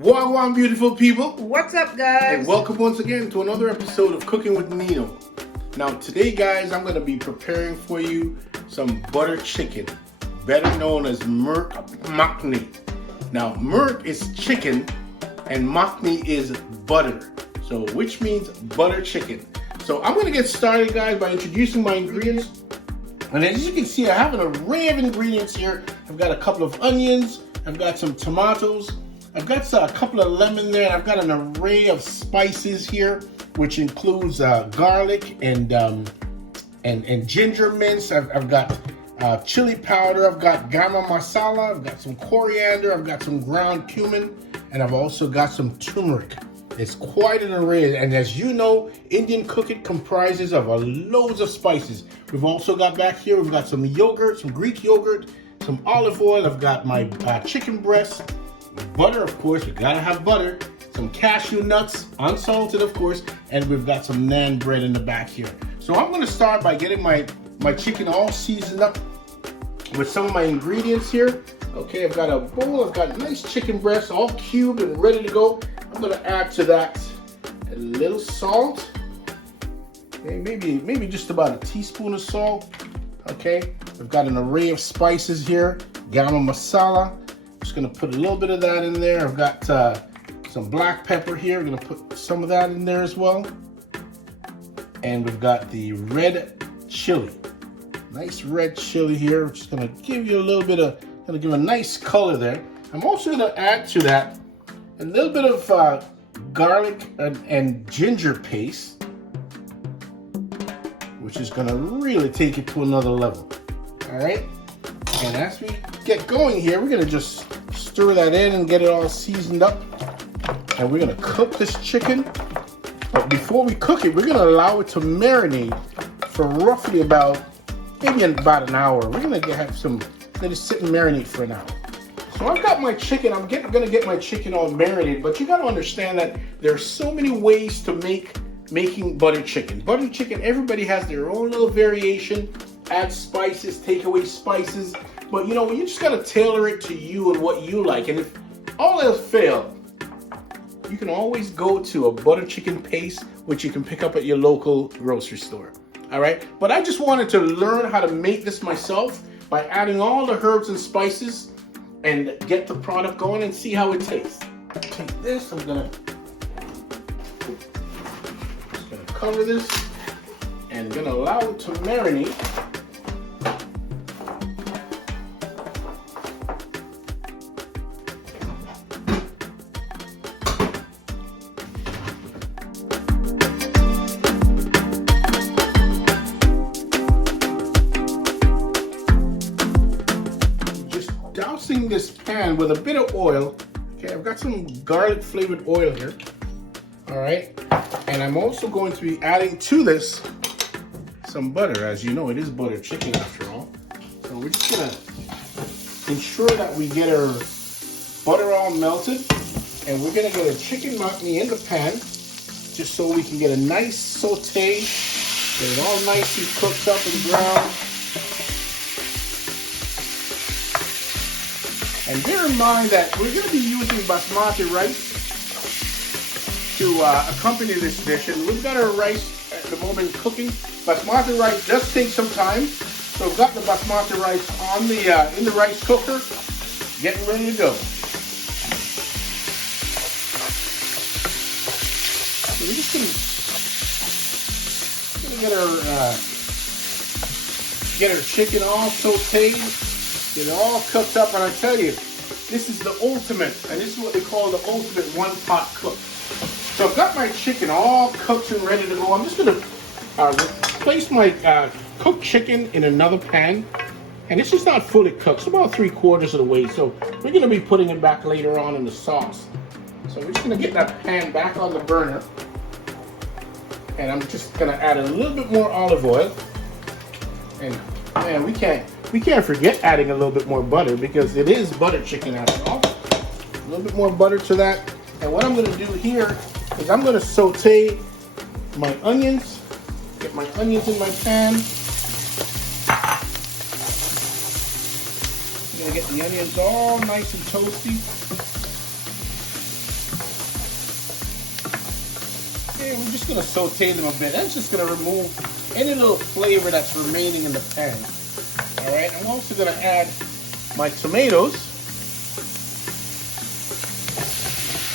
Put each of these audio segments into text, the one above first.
Wagwan, beautiful people. What's up, guys? And welcome once again to another episode of Cooking with Nino. Now today, guys, I'm going to be preparing for you some butter chicken, better known as Merk Makni. Now, Merk is chicken and Makni is butter, so which means butter chicken. So I'm going to get started, guys, by introducing my ingredients. And as you can see, I have an array of ingredients here. I've got a couple of onions, I've got some tomatoes, I've got a couple of lemon there, and I've got an array of spices here, which includes garlic and ginger mince. I've got chili powder, I've got Garma Marsala, I've got some coriander, I've got some ground cumin, and I've also got some turmeric. It's quite an array, and as you know, Indian cooking comprises of loads of spices. We've also got back here, we've got some yogurt, some Greek yogurt, some olive oil, I've got my chicken breast, butter, of course, we gotta have butter, some cashew nuts, unsalted, of course, and we've got some naan bread in the back here. So I'm gonna start by getting my chicken all seasoned up with some of my ingredients here. Okay, I've got a bowl, I've got nice chicken breast, all cubed and ready to go. I'm gonna add to that a little salt, okay, maybe just about a teaspoon of salt. Okay, I've got an array of spices here, Garma Marsala. Just gonna put a little bit of that in there. I've got some black pepper here. We're gonna put some of that in there as well. And we've got the red chili, nice red chili here. We're just gonna give you a little bit of, gonna give a nice color there. I'm also gonna add to that a little bit of garlic and ginger paste, which is gonna really take it to another level. All right. And as we get going here, we're gonna just stir that in and get it all seasoned up. And we're gonna cook this chicken. But before we cook it, we're gonna allow it to marinate for roughly maybe about an hour. We're gonna let it sit and marinate for an hour. So I've got my chicken, I'm gonna get my chicken all marinated, but you gotta understand that there's so many ways to making butter chicken. Butter chicken, everybody has their own little variation. Add spices, take away spices, but you just gotta tailor it to you and what you like. And if all else fails, you can always go to a butter chicken paste, which you can pick up at your local grocery store. All right, but I just wanted to learn how to make this myself by adding all the herbs and spices and get the product going and see how it tastes. Take this, I'm gonna cover this and gonna allow it to marinate. Dousing this pan with a bit of oil. Okay, I've got some garlic flavored oil here. All right, and I'm also going to be adding to this some butter. As you know, it is butter chicken after all. So we're just gonna ensure that we get our butter all melted, and we're gonna get a chicken makni in the pan just so we can get a nice saute, get it all nicely cooked up and brown. And bear in mind that we're going to be using basmati rice to accompany this dish. And we've got our rice at the moment cooking. Basmati rice does take some time. So we've got the basmati rice on in the rice cooker, getting ready to go. So we're just gonna get our chicken all sauteed. Get it all cooked up, and I tell you, this is the ultimate, and this is what they call the ultimate one-pot cook. So I've got my chicken all cooked and ready to go. I'm just going to place my cooked chicken in another pan, and this is not fully cooked. It's about 3/4 of the way, so we're going to be putting it back later on in the sauce. So we're just going to get that pan back on the burner, and I'm just going to add a little bit more olive oil, and man, we can't forget adding a little bit more butter because it is butter chicken after all. A little bit more butter to that. And what I'm going to do here is I'm going to saute my onions. Get my onions in my pan. I'm going to get the onions all nice and toasty. Okay, we're just gonna saute them a bit. That's just gonna remove any little flavor that's remaining in the pan. All right, I'm also gonna add my tomatoes.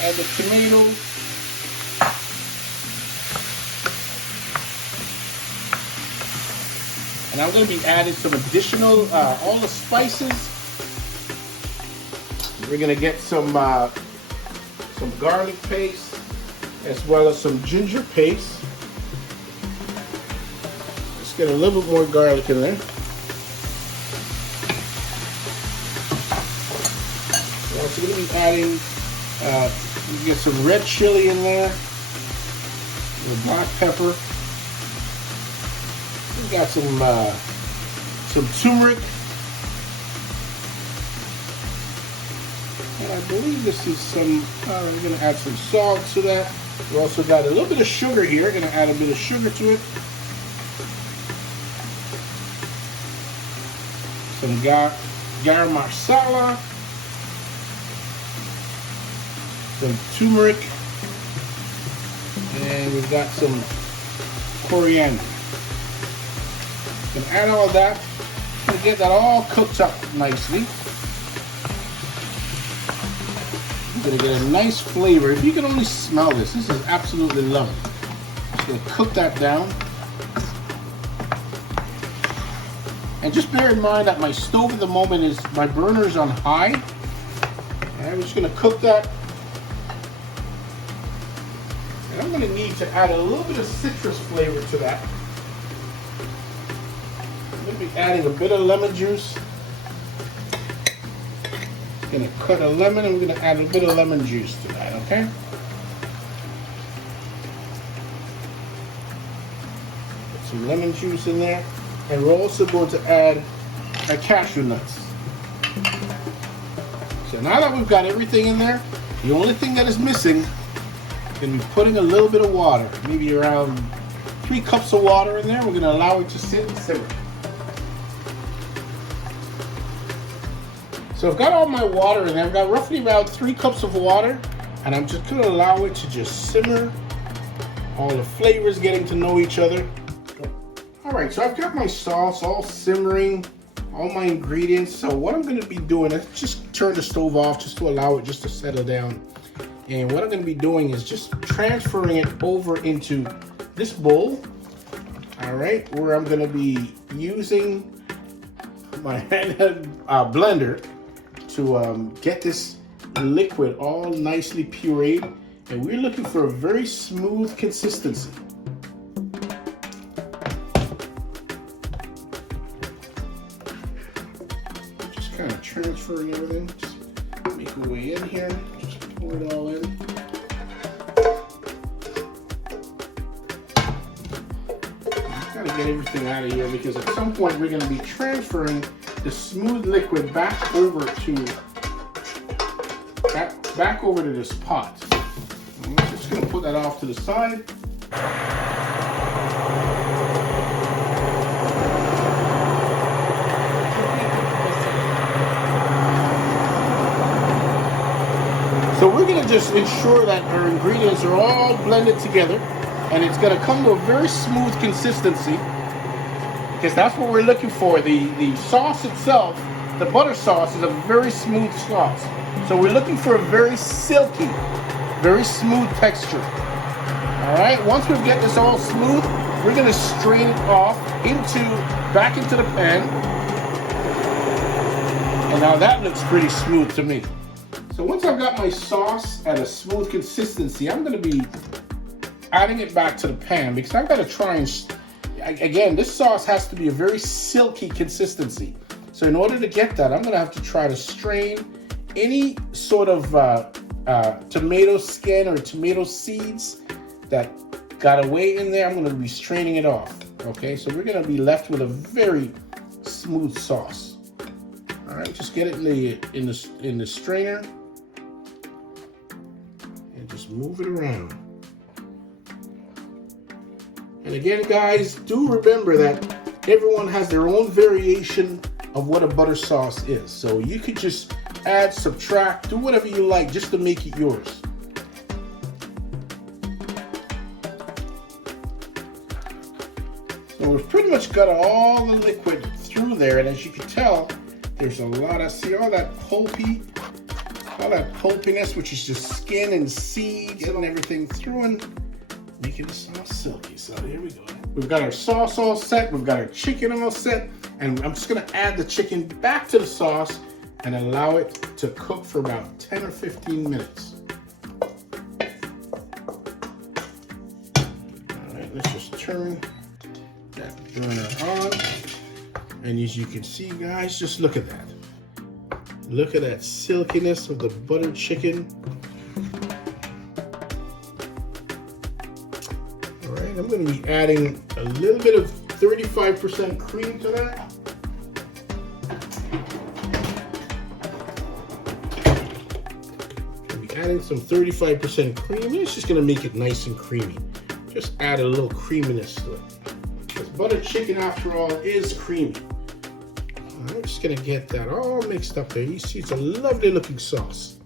Add the tomatoes. And I'm gonna be adding some additional, all the spices. We're gonna get some garlic paste, as well as some ginger paste. Let's get a little bit more garlic in there. We're also going to be adding, you get some red chili in there, some black pepper. We got some turmeric. And I believe this is some, we're going to add some salt to that. We also got a little bit of sugar here. Going to add a bit of sugar to it. Some Garma Marsala. Some turmeric. And we've got some Coriander. Going to add all that. Going to get that all cooked up nicely. You're gonna get a nice flavor. If you can only smell this, this is absolutely lovely. Just gonna cook that down. And just bear in mind that my stove at the moment is, my burner's on high. And I'm just gonna cook that. And I'm gonna need to add a little bit of citrus flavor to that. I'm gonna be adding a bit of lemon juice. Gonna cut a lemon and we're gonna add a bit of lemon juice to that, okay? Put some lemon juice in there, and we're also going to add our cashew nuts. So now that we've got everything in there, the only thing that is missing is gonna be putting a little bit of water, maybe around 3 cups of water in there. We're gonna allow it to sit and simmer. So I've got all my water in there. I've got roughly around 3 cups of water, and I'm just gonna allow it to just simmer. All the flavors getting to know each other. All right, so I've got my sauce all simmering, all my ingredients. So what I'm gonna be doing is just turn the stove off just to allow it just to settle down. And what I'm gonna be doing is just transferring it over into this bowl. All right, where I'm gonna be using my handheld blender to get this liquid all nicely pureed, and we're looking for a very smooth consistency. Just kind of transferring everything, just make our way in here, just pour it all in. Gotta get everything out of here because at some point we're going to be transferring the smooth liquid back over to this pot. I'm just going to put that off to the side. So we're going to just ensure that our ingredients are all blended together, and it's going to come to a very smooth consistency, because that's what we're looking for. The sauce itself, the butter sauce, is a very smooth sauce. So we're looking for a very silky, very smooth texture. All right, once we get this all smooth, we're gonna strain it off back into the pan. And now that looks pretty smooth to me. So once I've got my sauce at a smooth consistency, I'm gonna be adding it back to the pan, because I've got to try and, again, this sauce has to be a very silky consistency. So in order to get that, I'm going to have to try to strain any sort of tomato skin or tomato seeds that got away in there. I'm going to be straining it off. Okay, so we're going to be left with a very smooth sauce. All right, just get it in the strainer and just move it around. And again, guys, do remember that everyone has their own variation of what a butter sauce is. So you could just add, subtract, do whatever you like just to make it yours. So we've pretty much got all the liquid through there, and as you can tell, there's a lot of, see all that pulpiness, which is just skin and seeds and everything through and making the sauce silky. So here we go. We've got our sauce all set, we've got our chicken all set, and I'm just gonna add the chicken back to the sauce and allow it to cook for about 10 or 15 minutes. All right, let's just turn that burner on. And as you can see, guys, just look at that. Look at that silkiness of the buttered chicken. All right, I'm going to be adding a little bit of 35% cream to that. I'll be adding some 35% cream. It's just going to make it nice and creamy. Just add a little creaminess to it. Because buttered chicken, after all, is creamy. I'm just gonna get that all mixed up there. You see, it's a lovely looking sauce.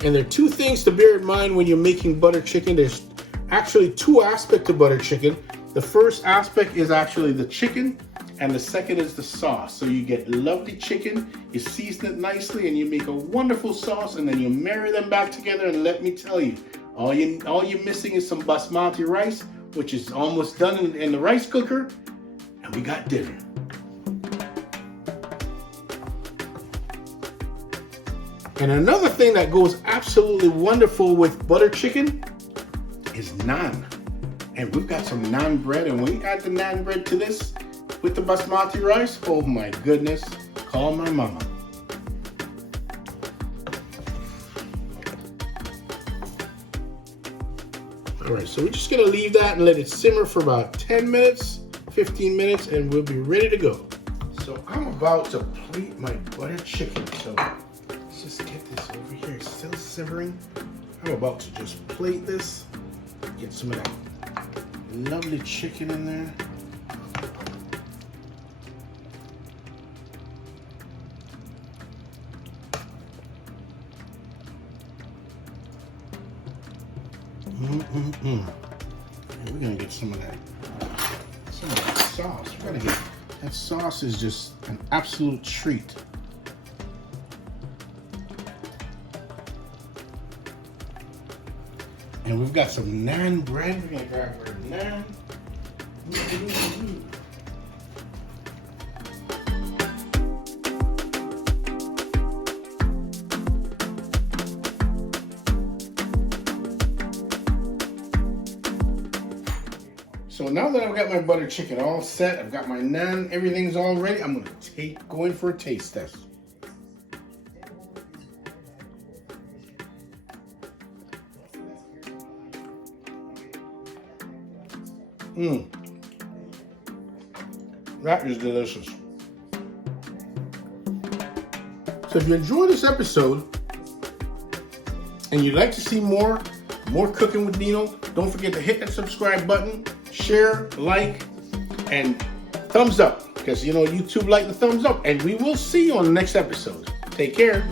And there are two things to bear in mind when you're making butter chicken. There's actually two aspects to butter chicken. The first aspect is actually the chicken, and the second is the sauce. So you get lovely chicken, you season it nicely, and you make a wonderful sauce, and then you marry them back together. And let me tell you, all you're missing is some basmati rice, which is almost done in the rice cooker, and we got dinner. And another thing that goes absolutely wonderful with butter chicken is naan. And we've got some naan bread, and when we add the naan bread to this with the basmati rice, oh my goodness, call my mama. All right, so we're just gonna leave that and let it simmer for about 10 minutes, 15 minutes, and we'll be ready to go. So I'm about to plate my butter chicken. So let's just get this over here. It's still simmering. I'm about to just plate this, get some of that lovely chicken in there. And we're gonna get some of that sauce. We're gonna get that sauce is just an absolute treat. And we've got some naan bread. We're gonna grab our naan. So now that I've got my butter chicken all set, I've got my naan, everything's all ready, I'm gonna go in for a taste test. That is delicious. So if you enjoyed this episode and you'd like to see more cooking with Nino, don't forget to hit that subscribe button, share, like, and thumbs up, because you know YouTube like the thumbs up, and we will see you on the next episode. Take care.